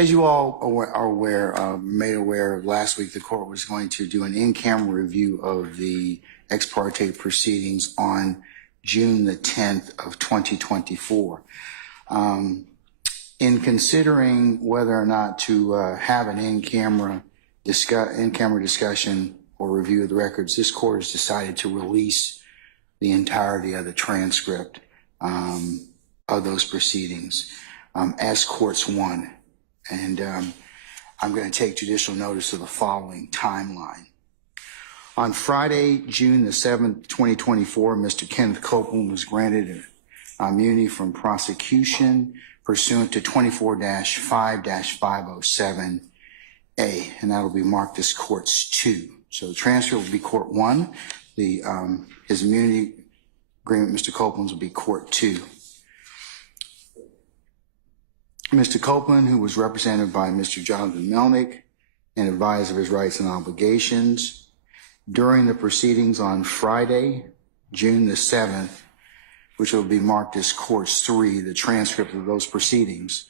As you all are made aware, last week the court was going to do an in-camera review of the ex parte proceedings on June the 10th of 2024. In considering whether or not to have an in-camera discussion or review of the records, this court has decided to release the entirety of the transcript of those proceedings as courts one. And I'm going to take judicial notice of the following timeline. On Friday, June the 7th, 2024, Mr. Kenneth Copeland was granted immunity from prosecution pursuant to 24-5-507A, and that'll be marked as courts 2. So the transcript will be court 1. His immunity agreement, Mr. Copeland's, will be court 2. Mr. Copeland, who was represented by Mr. Jonathan Melnick and advised of his rights and obligations, during the proceedings on Friday, June the 7th, which will be marked as courts 3, the transcript of those proceedings,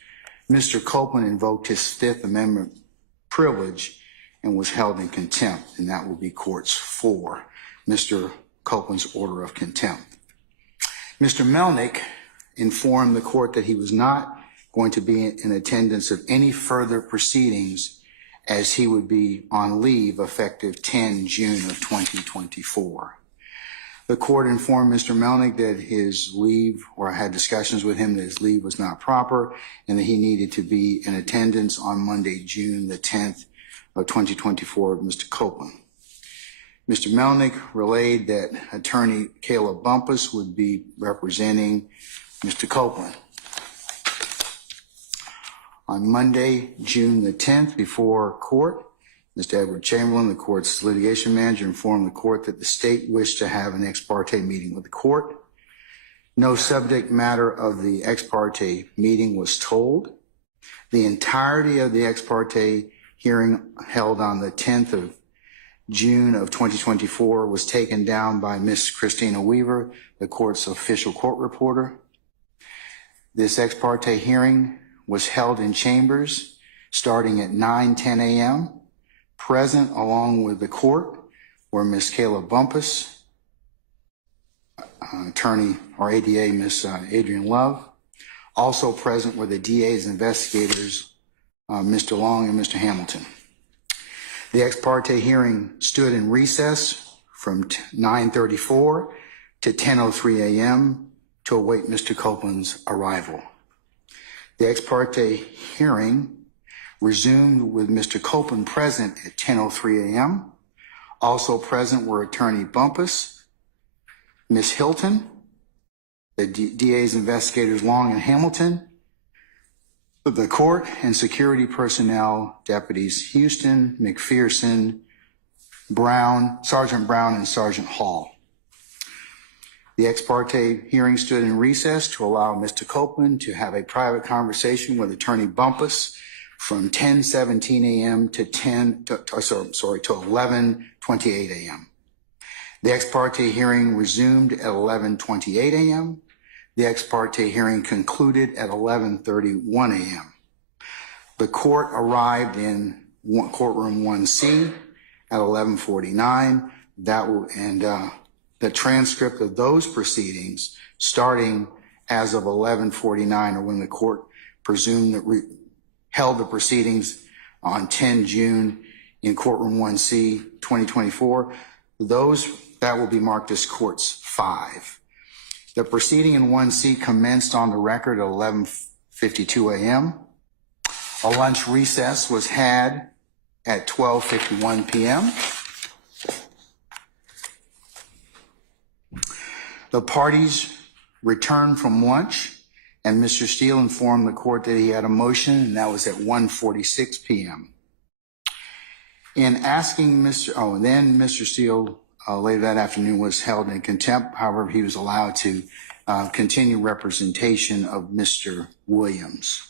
Mr. Copeland invoked his Fifth Amendment privilege and was held in contempt, and that will be courts 4, Mr. Copeland's order of contempt. Mr. Melnick informed the court that he was not going to be in attendance of any further proceedings as he would be on leave effective 10 June of 2024. The court informed Mr. Melnick that his leave, or had discussions with him that his leave was not proper and that he needed to be in attendance on Monday, June the 10th of 2024 with Mr. Copeland. Mr. Melnick relayed that attorney Caleb Bumpus would be representing Mr. Copeland. On Monday, June the 10th, before court, Mr. Edward Chamberlain, the court's litigation manager, informed the court that the state wished to have an ex parte meeting with the court. No subject matter of the ex parte meeting was told. The entirety of the ex parte hearing held on the 10th of June of 2024 was taken down by Ms. Christina Weaver, the court's official court reporter. This ex parte hearing was held in chambers starting at 9:10 a.m. Present along with the court were Ms. Caleb Bumpus, attorney or ADA Ms. Adrian Love. Also present were the DA's investigators, Mr. Long and Mr. Hamilton. The ex parte hearing stood in recess from 9:34 to 10:03 a.m. to await Mr. Copeland's arrival. The ex parte hearing resumed with Mr. Copeland present at 10:03 a.m. Also present were attorney Bumpus, Ms. Hilton, the DA's investigators Long and Hamilton, the court and security personnel, deputies Houston, McPherson, Brown, Sergeant Brown, and Sergeant Hall. The ex parte hearing stood in recess to allow Mr. Copeland to have a private conversation with attorney Bumpus from 10:17 a.m. to 11:28 a.m. The ex parte hearing resumed at 11:28 a.m. The ex parte hearing concluded at 11:31 a.m. The court arrived in courtroom 1C at 11:49. The transcript of those proceedings, starting as of 11:49, or when the court presumed that held the proceedings on 10 June in courtroom 1C 2024, that will be marked as courts 5. The proceeding in 1C commenced on the record at 11:52 a.m. A lunch recess was had at 12:51 p.m. The parties returned from lunch, and Mr. Steele informed the court that he had a motion, and that was at 1:46 p.m. In asking then Mr. Steele later that afternoon was held in contempt. However, he was allowed to continue representation of Mr. Williams.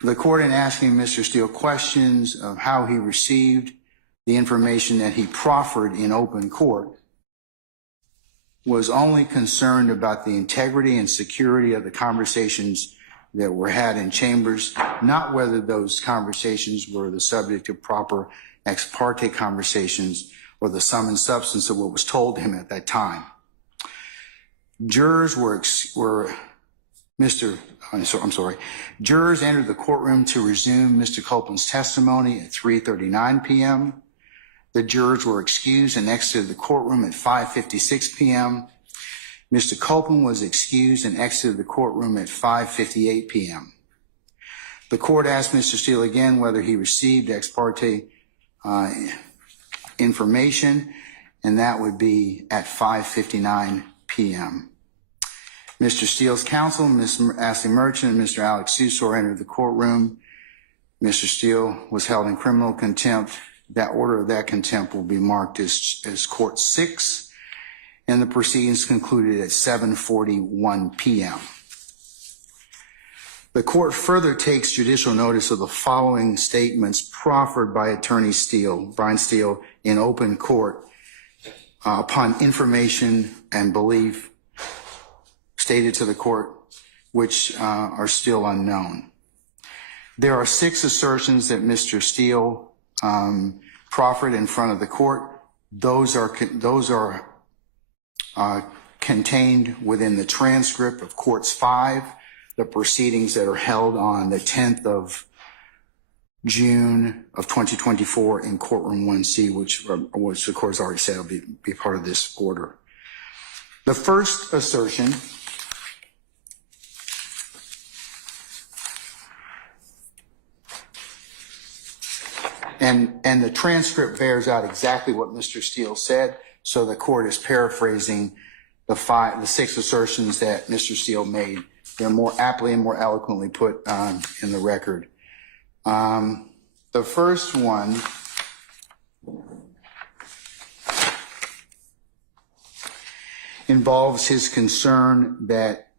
The court, in asking Mr. Steele questions of how he received the information that he proffered in open court, was only concerned about the integrity and security of the conversations that were had in chambers, not whether those conversations were the subject of proper ex parte conversations or the sum and substance of what was told to him at that time. Jurors Jurors entered the courtroom to resume Mr. Copeland's testimony at 3:39 p.m. The jurors were excused and exited the courtroom at 5:56 p.m. Mr. Copeland was excused and exited the courtroom at 5:58 p.m. The court asked Mr. Steele again whether he received ex parte information, and that would be at 5:59 p.m. Mr. Steele's counsel, Ms. Ashley Merchant and Mr. Alex Susor entered the courtroom. Mr. Steele was held in criminal contempt. That order of that contempt will be marked as Court 6, and the proceedings concluded at 7:41 p.m. The court further takes judicial notice of the following statements proffered by Attorney Brian Steele, in open court upon information and belief stated to the court, which are still unknown. There are 6 assertions that Mr. Steele proffered in front of the court. Those are contained within the transcript of Courts 5, the proceedings that are held on the 10th of June of 2024 in Courtroom 1C, which the court has already said will be part of this order. The first assertion and the transcript bears out exactly what Mr. Steele said, so the court is paraphrasing the 6 assertions that Mr. Steele made. They're more aptly and more eloquently put in the record. The first one involves his concern that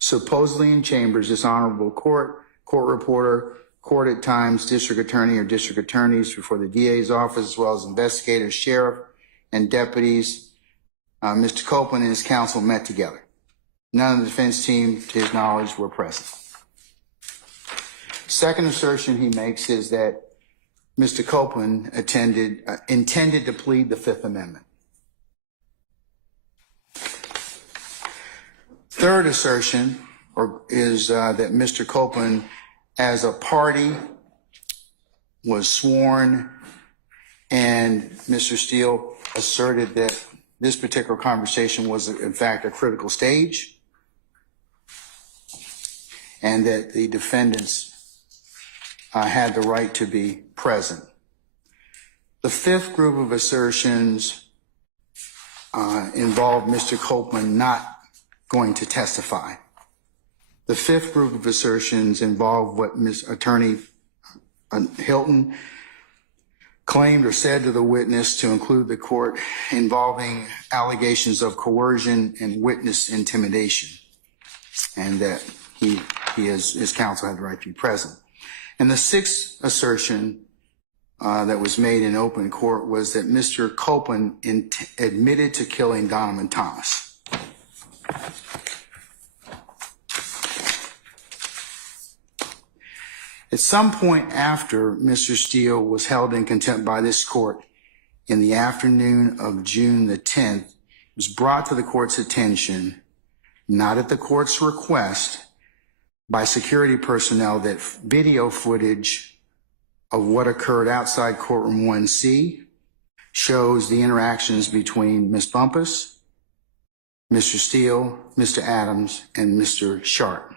supposedly in chambers, this honorable court reporter, court at times, district attorney or district attorneys before the DA's office, as well as investigators, sheriff, and deputies, Mr. Copeland and his counsel met together. None of the defense team, to his knowledge, were present. Second assertion he makes is that Mr. Copeland intended to plead the Fifth Amendment. Third assertion is that Mr. Copeland, as a party, was sworn, and Mr. Steele asserted that this particular conversation was, in fact, a critical stage, and that the defendants had the right to be present. The fifth group of assertions involved Mr. Copeland not going to testify. The fifth group of assertions involved what Ms. Attorney Hilton claimed or said to the witness, to include the court, involving allegations of coercion and witness intimidation, and that his counsel had the right to be present. And the sixth assertion that was made in open court was that Mr. Copeland admitted to killing Donovan Thomas. At some point after Mr. Steele was held in contempt by this court in the afternoon of June the 10th, it was brought to the court's attention, not at the court's request, by security personnel that video footage of what occurred outside Courtroom 1C shows the interactions between Ms. Bumpus, Mr. Steele, Mr. Adams, and Mr. Sharp.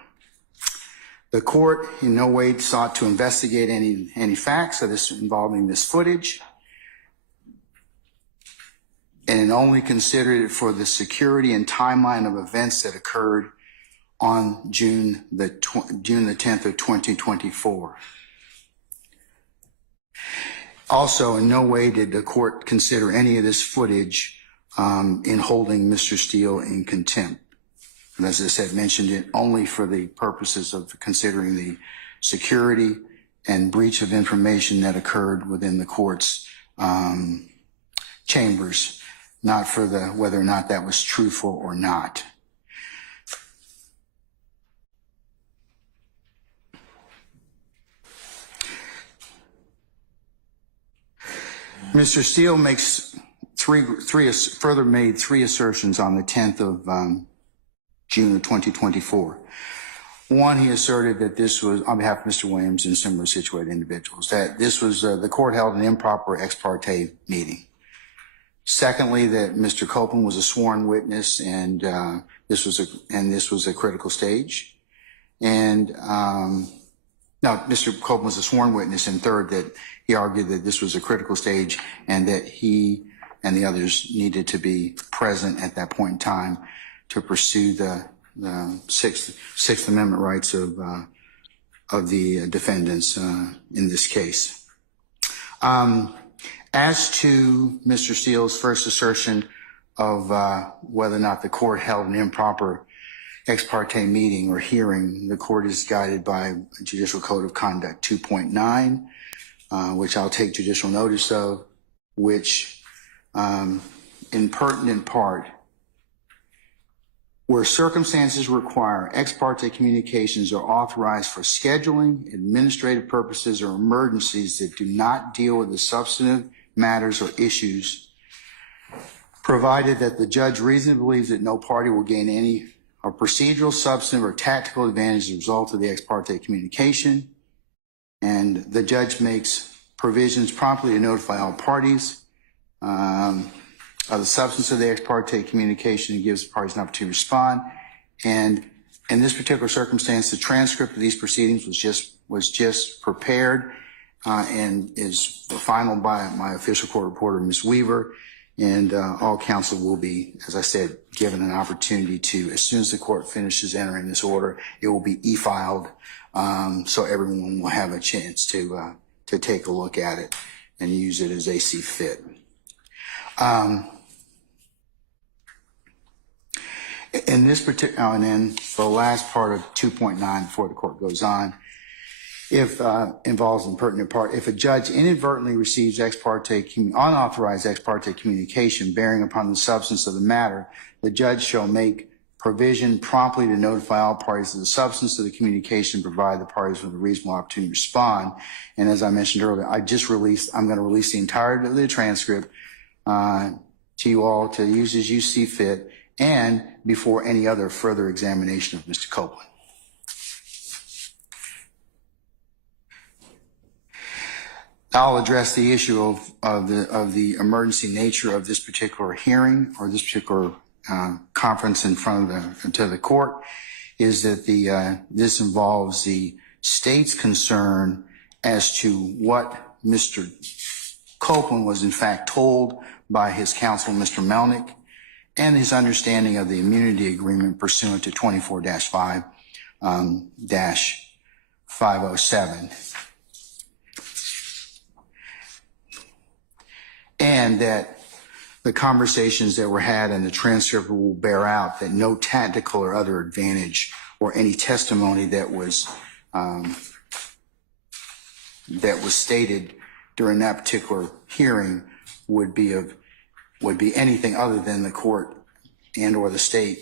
The court in no way sought to investigate any facts of this involving this footage, and it only considered it for the security and timeline of events that occurred on June the 10th of 2024. Also, in no way did the court consider any of this footage in holding Mr. Steele in contempt. And as I said, mentioned it only for the purposes of considering the security and breach of information that occurred within the court's chambers, not for whether or not that was truthful or not. Mr. Steele makes further made three assertions on the 10th of June of 2024. One, he asserted that this was, on behalf of Mr. Williams and similar situated individuals, that this was, the court held an improper ex parte meeting. Secondly, that Mr. Copeland was a sworn witness and this was a critical stage. And no, Mr. Copeland was a sworn witness. And third, that he argued that this was a critical stage and that he and the others needed to be present at that point in time to pursue the Sixth Amendment rights of the defendants in this case. As to Mr. Steele's first assertion of whether or not the court held an improper ex parte meeting or hearing, the court is guided by Judicial Code of Conduct 2.9, which I'll take judicial notice of, which in pertinent part, where circumstances require ex parte communications are authorized for scheduling, administrative purposes, or emergencies that do not deal with the substantive matters or issues, provided that the judge reasonably believes that no party will gain any procedural, substantive, or tactical advantage as a result of the ex parte communication, and the judge makes provisions promptly to notify all parties of the substance of the ex parte communication and gives the parties an opportunity to respond. And in this particular circumstance, the transcript of these proceedings was just prepared and is final by my official court reporter, Ms. Weaver. And all counsel will be, as I said, given an opportunity to, as soon as the court finishes entering this order, it will be e-filed, so everyone will have a chance to take a look at it and use it as they see fit. In this particular, and then the last part of 2.9 before the court goes on, if involves in pertinent part, if a judge inadvertently receives unauthorized ex parte communication bearing upon the substance of the matter, the judge shall make provision promptly to notify all parties of the substance of the communication, provide the parties with a reasonable opportunity to respond. And as I mentioned earlier, I'm going to release the entirety of the transcript to you all to use as you see fit, and before any other further examination of Mr. Copeland. I'll address the issue of the emergency nature of this particular hearing or this particular conference in front of the court. Is that this involves the state's concern as to what Mr. Copeland was in fact told by his counsel, Mr. Melnick, and his understanding of the immunity agreement pursuant to 24-5-507. And that the conversations that were had in the transcript will bear out that no tactical or other advantage or any testimony that was stated during that particular hearing would be anything other than the court and or the state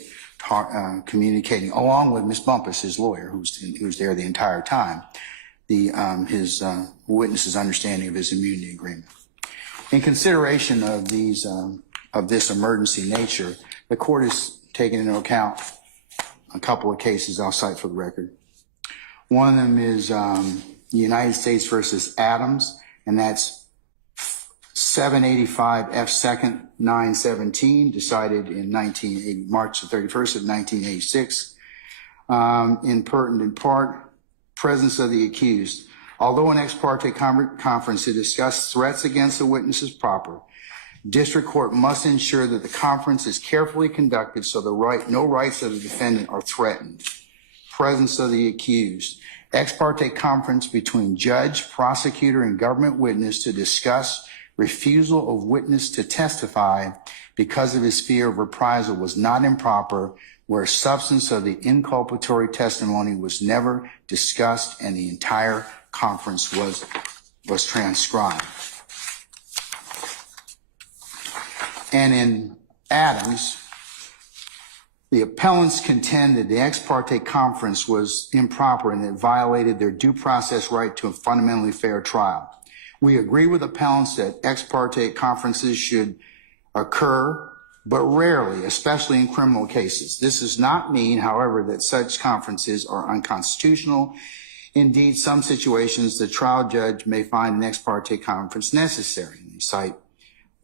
communicating, along with Ms. Bumpus, his lawyer, who's there the entire time, his witness's understanding of his immunity agreement. In consideration of this emergency nature, the court has taken into account a couple of cases I'll cite for the record. One of them is United States versus Adams, and that's 785 F. 2nd 917, decided in March the 31st of 1986. In pertinent part, presence of the accused. Although an ex parte conference to discuss threats against the witness is proper, district court must ensure that the conference is carefully conducted so no rights of the defendant are threatened. Presence of the accused. Ex parte conference between judge, prosecutor, and government witness to discuss refusal of witness to testify because of his fear of reprisal was not improper, where substance of the inculpatory testimony was never discussed and the entire conference was transcribed. And in Adams, the appellants contended the ex parte conference was improper and it violated their due process right to a fundamentally fair trial. We agree with appellants that ex parte conferences should occur, but rarely, especially in criminal cases. This does not mean, however, that such conferences are unconstitutional. Indeed, some situations the trial judge may find an ex parte conference necessary. They cite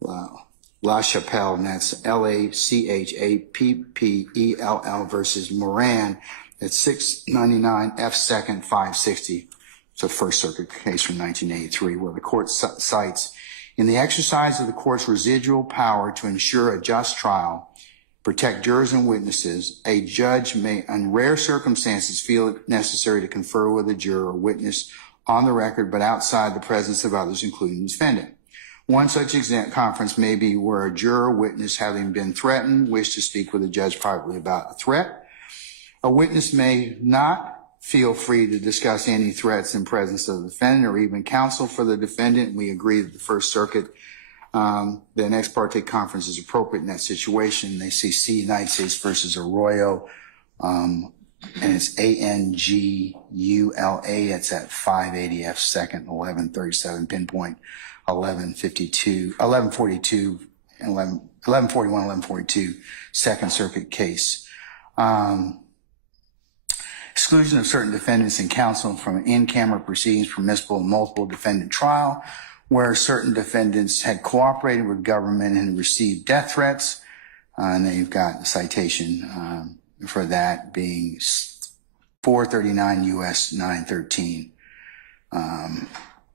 La Chapelle, and that's LACHAPPELL versus Moran at 699 F. 2nd 560. It's a First Circuit case from 1983 where the court cites, in the exercise of the court's residual power to ensure a just trial, protect jurors and witnesses, a judge may, in rare circumstances, feel it necessary to confer with a juror or witness on the record, but outside the presence of others, including the defendant. One such conference may be where a juror or witness, having been threatened, wish to speak with a judge privately about a threat. A witness may not feel free to discuss any threats in presence of the defendant or even counsel for the defendant. We agree that the First Circuit, that an ex parte conference is appropriate in that situation. They say C, United States versus Arroyo, and it's ANGULA. It's at 580 F. 2nd 1137, pinpoint 1142, and 1141, 1142, Second Circuit case. Exclusion of certain defendants and counsel from in-camera proceedings permissible in multiple defendant trial, where certain defendants had cooperated with government and received death threats. And then you've got a citation for that being 439 U.S. 913.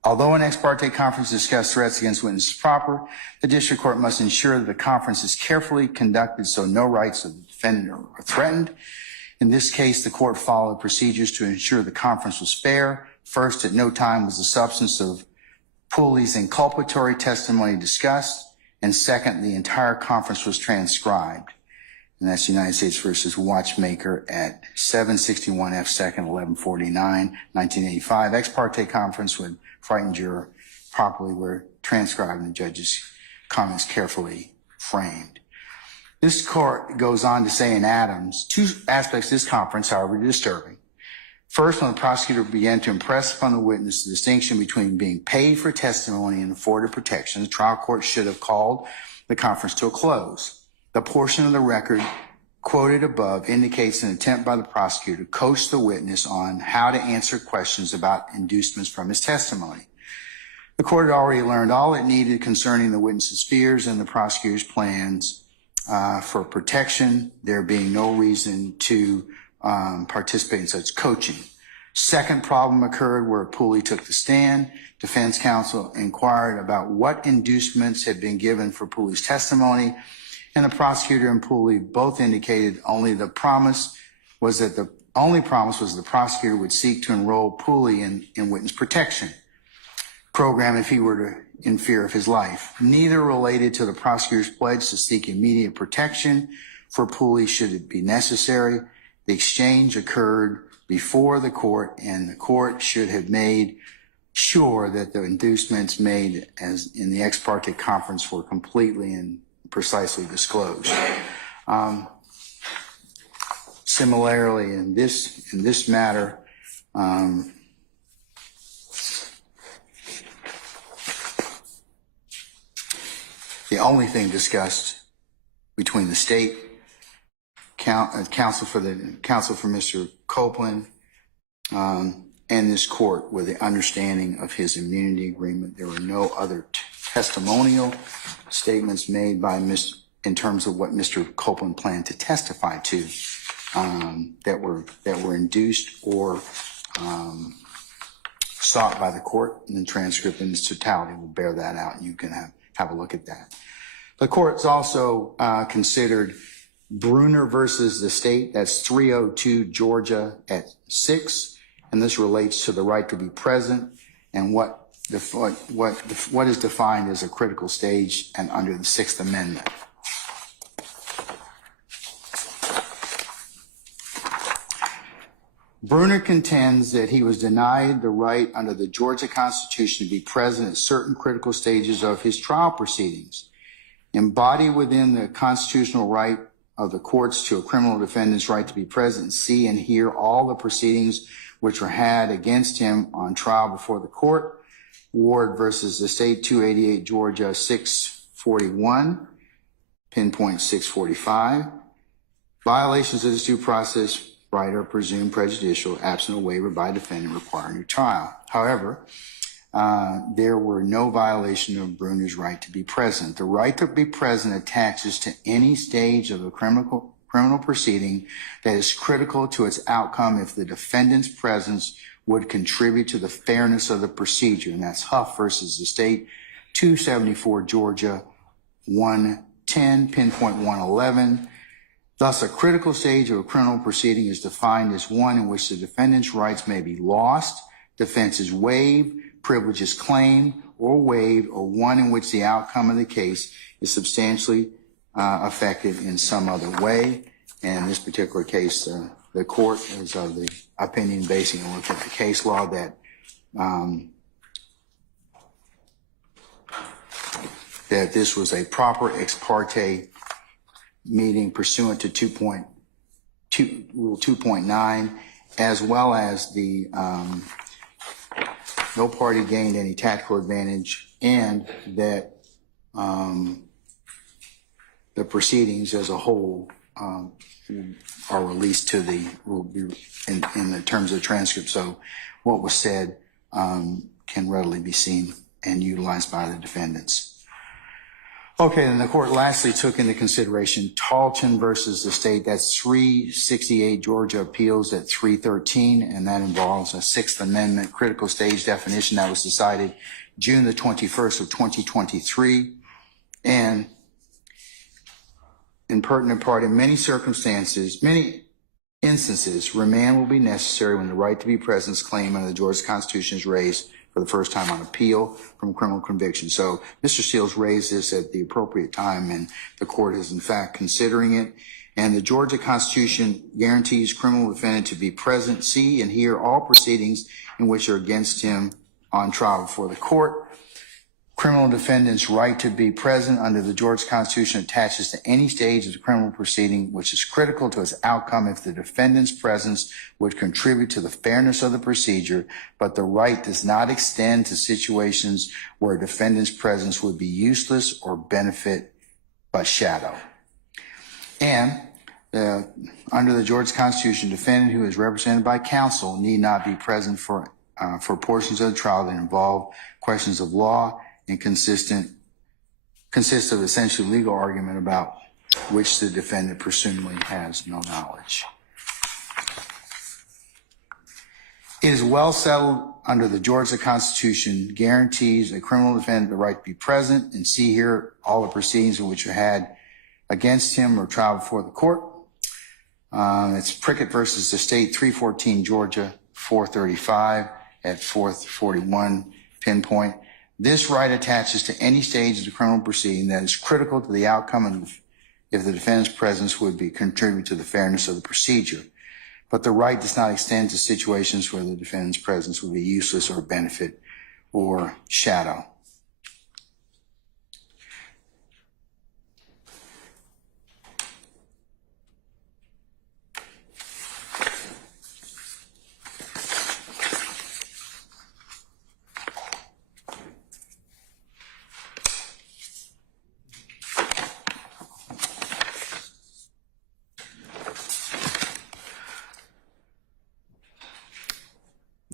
Although an ex parte conference discussed threats against witnesses proper, the district court must ensure that the conference is carefully conducted so no rights of the defendant are threatened. In this case, the court followed procedures to ensure the conference was fair. First, at no time was the substance of Pooley's inculpatory testimony discussed. And second, the entire conference was transcribed. And that's United States versus Watchmaker at 761 F. 2nd 1149, 1985. Ex parte conference with frightened juror properly were transcribed and the judge's comments carefully framed. This court goes on to say in Adams, two aspects of this conference, however, are disturbing. First, when the prosecutor began to impress upon the witness the distinction between being paid for testimony and afforded protection, the trial court should have called the conference to a close. The portion of the record quoted above indicates an attempt by the prosecutor to coach the witness on how to answer questions about inducements from his testimony. The court had already learned all it needed concerning the witness's fears and the prosecutor's plans for protection, there being no reason to participate in such coaching. Second problem occurred where Pooley took the stand. Defense counsel inquired about what inducements had been given for Pooley's testimony, and the prosecutor and Pooley both indicated the promise was the prosecutor would seek to enroll Pooley in witness protection program if he were in fear of his life. Neither related to the prosecutor's pledge to seek immediate protection for Pooley should it be necessary. The exchange occurred before the court, and the court should have made sure that the inducements made as in the ex parte conference were completely and precisely disclosed. Similarly, in this matter, the only thing discussed between the state counsel for Mr. Copeland and this court were the understanding of his immunity agreement. There were no other testimonial statements made by in terms of what Mr. Copeland planned to testify to that were induced or sought by the court. And the transcript in its totality will bear that out, and you can have a look at that. The court's also considered Bruner versus the state. That's 302 Georgia at 6, and this relates to the right to be present and what is defined as a critical stage and under the Sixth Amendment. Bruner contends that he was denied the right under the Georgia Constitution to be present at certain critical stages of his trial proceedings. Embodied within the constitutional right of the courts to a criminal defendant's right to be present, see and hear all the proceedings which were had against him on trial before the court. Ward versus the State, 288 Georgia 641, pinpoint 645. Violations of this due process right are presumed prejudicial, absent a waiver by defendant requiring a trial. However, there were no violation of Bruner's right to be present. The right to be present attaches to any stage of a criminal proceeding that is critical to its outcome if the defendant's presence would contribute to the fairness of the procedure. And that's Huff versus the State, 274 Georgia 110, pinpoint 111. Thus, a critical stage of a criminal proceeding is defined as one in which the defendant's rights may be lost, defense is waived, privileges claimed or waived, or one in which the outcome of the case is substantially affected in some other way. And in this particular case, the court is of the opinion, basing on looking at the case law, that that this was a proper ex parte meeting pursuant to Rule 2.9, as well as the no party gained any tactical advantage, and that the proceedings as a whole are released to will be in the terms of the transcript. So what was said can readily be seen and utilized by the defendants. Okay, and the court lastly took into consideration Talton versus the State. That's 368 Georgia Appeals at 313, and that involves a Sixth Amendment critical stage definition that was decided June the 21st of 2023. And in pertinent part, in many instances, remand will be necessary when the right to be present claim under the Georgia Constitution is raised for the first time on appeal from criminal conviction. So Mr. Seals raised this at the appropriate time, and the court is in fact considering it. And the Georgia Constitution guarantees criminal defendant to be present, see, and hear all proceedings in which are against him on trial before the court. Criminal defendant's right to be present under the Georgia Constitution attaches to any stage of the criminal proceeding which is critical to its outcome if the defendant's presence would contribute to the fairness of the procedure, but the right does not extend to situations where a defendant's presence would be useless or benefit but shadow. And under the Georgia Constitution, defendant who is represented by counsel need not be present for portions of the trial that involve questions of law and consists of essentially legal argument about which the defendant presumably has no knowledge. It is well settled under the Georgia Constitution guarantees a criminal defendant the right to be present and see, hear all the proceedings in which are had against him or trial before the court. It's Prickett versus the State, 314 Georgia 435 at 441 pinpoint. This right attaches to any stage of the criminal proceeding that is critical to the outcome of if the defendant's presence would be contribute to the fairness of the procedure. But the right does not extend to situations where the defendant's presence would be useless or benefit or shadow.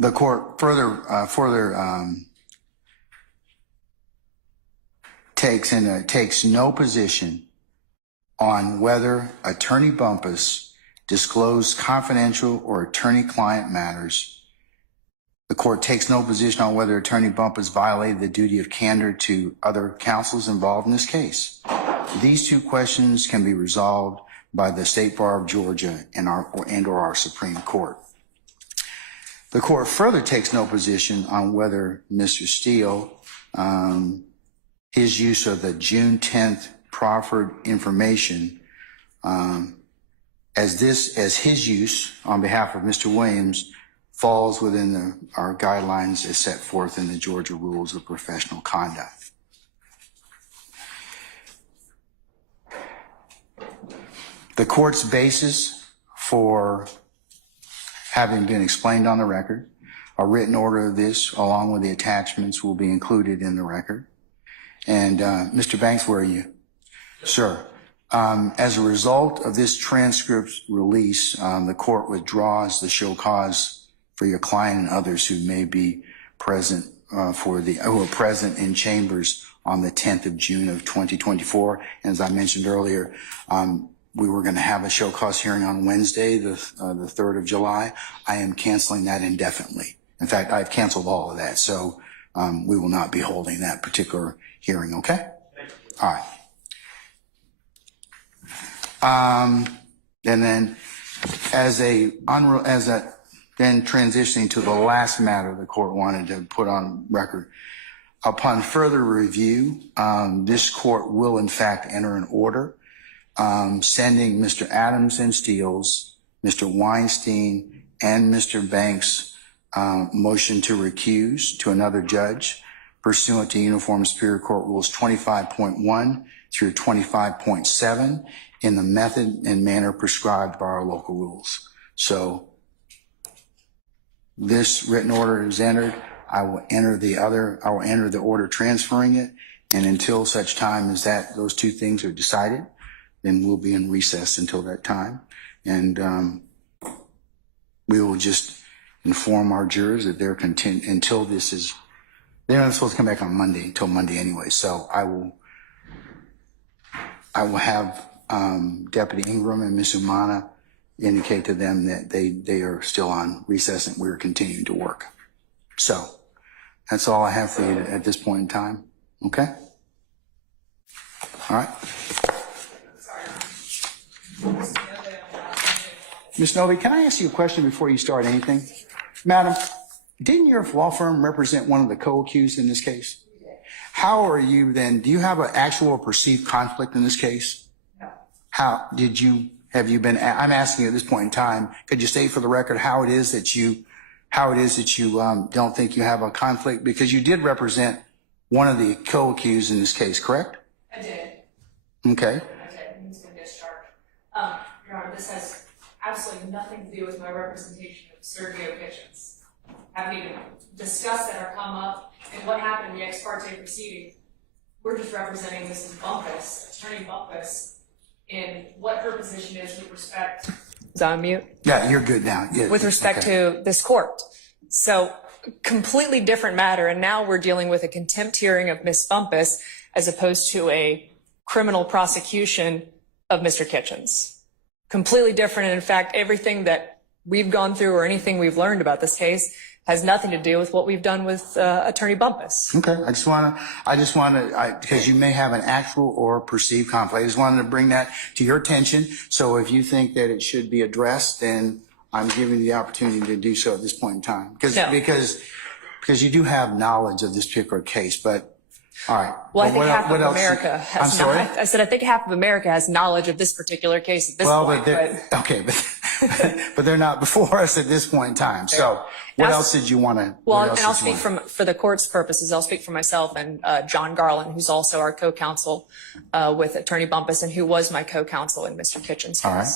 The court takes no position on whether Attorney Bumpus disclosed confidential or attorney-client matters. The court takes no position on whether Attorney Bumpus violated the duty of candor to other counsels involved in this case. These two questions can be resolved by the State Bar of Georgia and our Supreme Court. The court further takes no position on whether Mr. Steele, his use of the June 10th proffered information, as his use on behalf of Mr. Williams falls within our guidelines as set forth in the Georgia Rules of Professional Conduct. The court's basis for having been explained on the record A written order of this, along with the attachments, will be included in the record. And Mr. Banks, where are you? Sir, as a result of this transcript release, the court withdraws the show cause for your client and others who may be present who are present in chambers on the 10th of June of 2024. And as I mentioned earlier, we were going to have a show cause hearing on Wednesday, the 3rd of July. I am canceling that indefinitely. In fact, I've canceled all of that, so we will not be holding that particular hearing, okay? All right. And then then transitioning to the last matter the court wanted to put on record. Upon further review, this court will in fact enter an order sending Mr. Adams and Steele's, Mr. Weinstein, and Mr. Banks' motion to recuse to another judge pursuant to Uniform Superior Court Rules 25.1 through 25.7 in the method and manner prescribed by our local rules. So this written order is entered. I will enter the order transferring it, and until such time as those two things are decided, then we'll be in recess until that time. And we will just inform our jurors that they're until they're not supposed to come back on Monday until Monday anyway. So I will have Deputy Ingram and Ms. Umana indicate to them that they are still on recess and we're continuing to work. So that's all I have for you at this point in time. Okay? All right. Ms. Novi, can I ask you a question before you start anything? Madam, didn't your law firm represent one of the co-accused in this case? How are you then? Do you have an actual or perceived conflict in this case? No. Have you been, I'm asking you at this point in time, could you state for the record how it is that you don't think you have a conflict? Because you did represent one of the co-accused in this case, correct? I did. Okay. I did. He's been discharged. Your Honor, this has absolutely nothing to do with my representation of Sergio Kitchens. Haven't even discussed that or come up. And what happened in the ex parte proceeding, we're just representing Mrs. Bumpus, Attorney Bumpus, in what her position is with respect. Is on mute? Yeah, you're good now. Yeah, with respect to this court. So completely different matter. And now we're dealing with a contempt hearing of Miss Bumpus as opposed to a criminal prosecution of Mr. Kitchens. Completely different. And in fact, everything that we've gone through or anything we've learned about this case has nothing to do with what we've done with Attorney Bumpus. Okay, I just want to, because you may have an actual or perceived conflict. I just wanted to bring that to your attention. So if you think that it should be addressed, then I'm giving you the opportunity to do so at this point in time. Because you do have knowledge of this particular case, but all right. Well, I think half of America has. I'm sorry? I said I think half of America has knowledge of this particular case at this point. Okay, but they're not before us at this point in time. So what else did you want to? Well, and I'll speak for the court's purposes. I'll speak for myself and John Garland, who's also our co-counsel with Attorney Bumpus and who was my co-counsel in Mr. Kitchens' case. All right.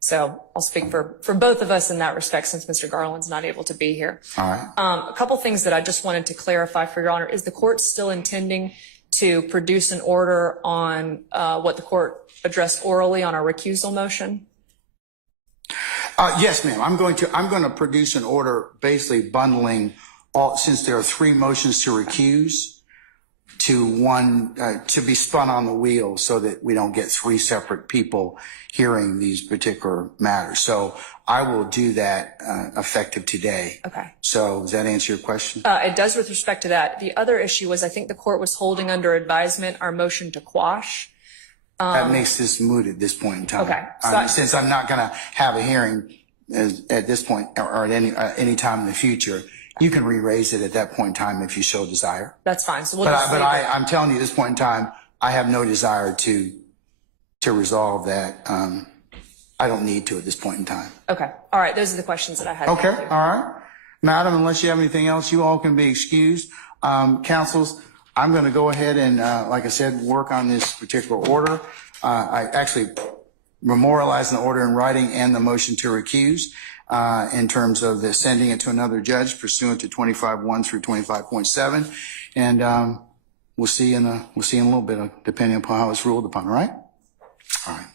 So I'll speak for both of us in that respect since Mr. Garland's not able to be here. All right. A couple things that I just wanted to clarify for Your Honor. Is the court still intending to produce an order on what the court addressed orally on our recusal motion? Yes, ma'am. I'm going to produce an order basically bundling since there are 3 motions to recuse to one to be spun on the wheel so that we don't get 3 separate people hearing these particular matters. So I will do that effective today. Okay. So does that answer your question? It does with respect to that. The other issue was I think the court was holding under advisement our motion to quash. That makes this moot at this point in time. Okay. So since I'm not going to have a hearing at this point or at any time in the future, you can re-raise it at that point in time if you so desire. That's fine. So but I'm telling you at this point in time, I have no desire to resolve that. I don't need to at this point in time. Okay. All right. Those are the questions that I had. Okay. All right. Madam, unless you have anything else, you all can be excused. Counsels, I'm going to go ahead and, like I said, work on this particular order. I actually memorialized the order in writing and the motion to recuse. in terms of the sending it to another judge pursuant to 25.1 through 25.7. And we'll see in a little bit, depending upon how it's ruled upon, all right? All right.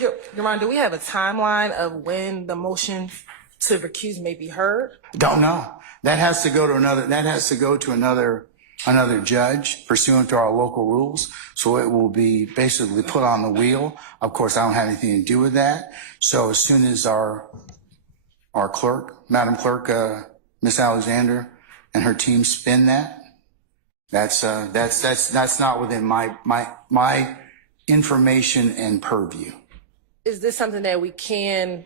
Your Honor, do we have a timeline of when the motion to recuse may be heard? Don't know. That has to go to another judge pursuant to our local rules. So it will be basically put on the wheel. Of course, I don't have anything to do with that. So as soon as our clerk, Madam Clerk, Miss Alexander and her team spin that, that's not within my information and purview. Is this something that we can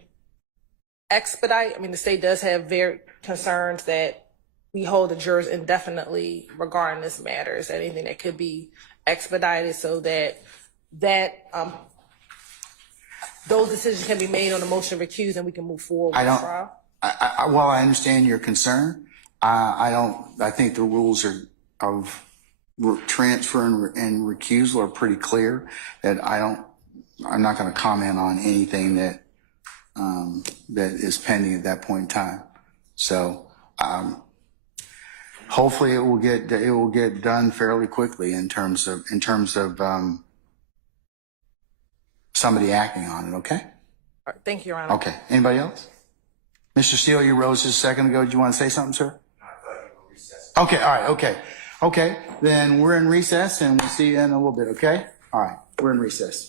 expedite? I mean, the state does have very concerns that we hold the jurors indefinitely regarding this matter. Is there anything that could be expedited so that those decisions can be made on the motion to recuse and we can move forward with the trial? While I understand your concern, I think the rules of transfer and recusal are pretty clear. That I'm not going to comment on anything that is pending at that point in time. So hopefully it will get done fairly quickly in terms of somebody acting on it. Okay. All right, thank you, Your Honor. Okay. Anybody else? Mr. Steele, you rose just a second ago. Do you want to say something, sir? I thought you were recessed. Okay. All right. Okay. Okay. Then we're in recess and we'll see you in a little bit. Okay. All right. We're in recess.